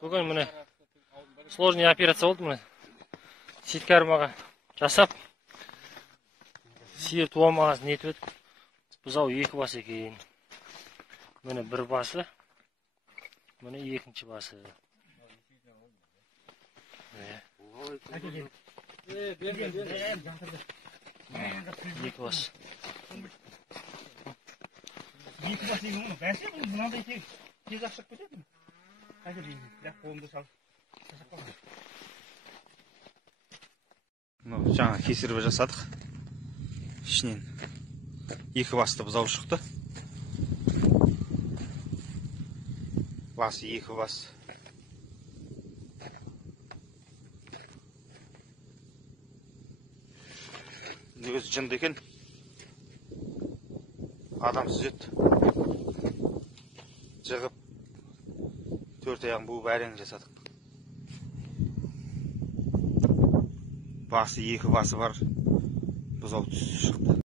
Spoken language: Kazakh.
Бүгін міне сложный операция болды міне. Ситкармаға жасап, сиыр туамағасын нетіп едік. Бұзау 2 бас екен. Міне 1 басы, міне 2-ші басы. 2 бас. 2 бас егін бәсе бұл мынандай тез ашып кетеді. Қазір бірақ қолымды салып жасап қойған. Жаңа кесіріп жасадық. Ішінен 2 басты бұзау шықты. Басы 2 бас. Өзі жынды екен. Адамсыз еді. Жығып 4 аяғын буып әрең жасадық. Басы 2 басы бар. Бұзау шықты.